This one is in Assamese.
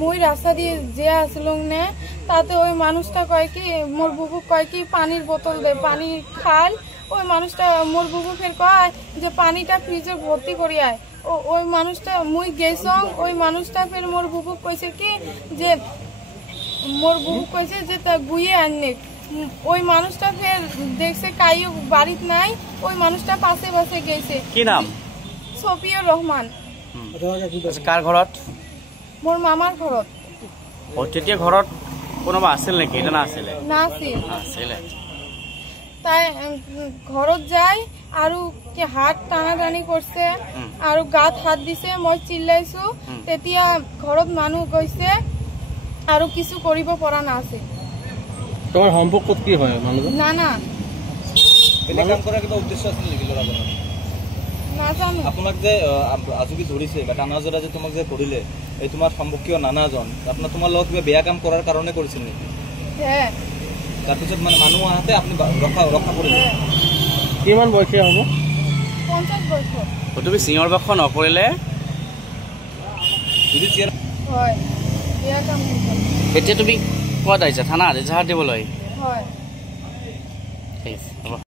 মই রাস্তা দিয়ে যে আসলাম না তাতে ওই মানুষটা কয় কি মোর বুবু কয় কি পানির বোতল দে পানি খাল ওই মানুষটা মোর বুবু ফের কয় যে পানিটা ফ্রিজে ভর্তি করি আয় ওই মানুষটা মুই গেছং ওই মানুষটা ফের মোর বুবু কইছে কি যে মোর বুবু কইছে যে তা গুইয়ে আননে ওই মানুষটা ফের দেখছে কাইও বাড়িত নাই ওই মানুষটা পাশে পাশে গেছে কি নাম সফিউর রহমান কার ঘৰত মোৰ মামাৰ ঘৰত তেতিয়া ঘৰত কোনোবা আছিল নেকি এটা না আছিল না আছিল আছিল তাই ঘৰত যাই আৰু কি হাত টানাটানি কৰছে আৰু গাত হাত দিছে মই চিল্লাইছো তেতিয়া ঘৰত মানুহ গৈছে আৰু কিছু কৰিব পৰা না আছিল তোমাৰ সম্পৰ্কত কি হয় মানুহ না না এনে কাম কৰা কিবা উদ্দেশ্য আছিল নেকি লৰা বনৰ না জানো আপোনাক যে আজুকি ধৰিছে বা টানাজৰা যে তোমাক যে কৰিলে এই তোমাৰ সম্পৰ্কীয় নানাজন আপোনাৰ তোমাৰ লগত কিবা বেয়া কাম কৰাৰ কাৰণে কৰিছিল নেকি হ্যাঁ তাৰপিছত মানে মানুহ আহাতে আপুনি ৰক্ষা কৰিলে কিমান বয়সীয়া হ'ব 50 বছৰ তুমি সিংহৰ বাক্ষ নকৰিলে যদি হয় বেয়া কাম এতিয়া তুমি ক'ত আহিছা থানা এজাহাৰ দিবলৈ হয় ঠিক আছে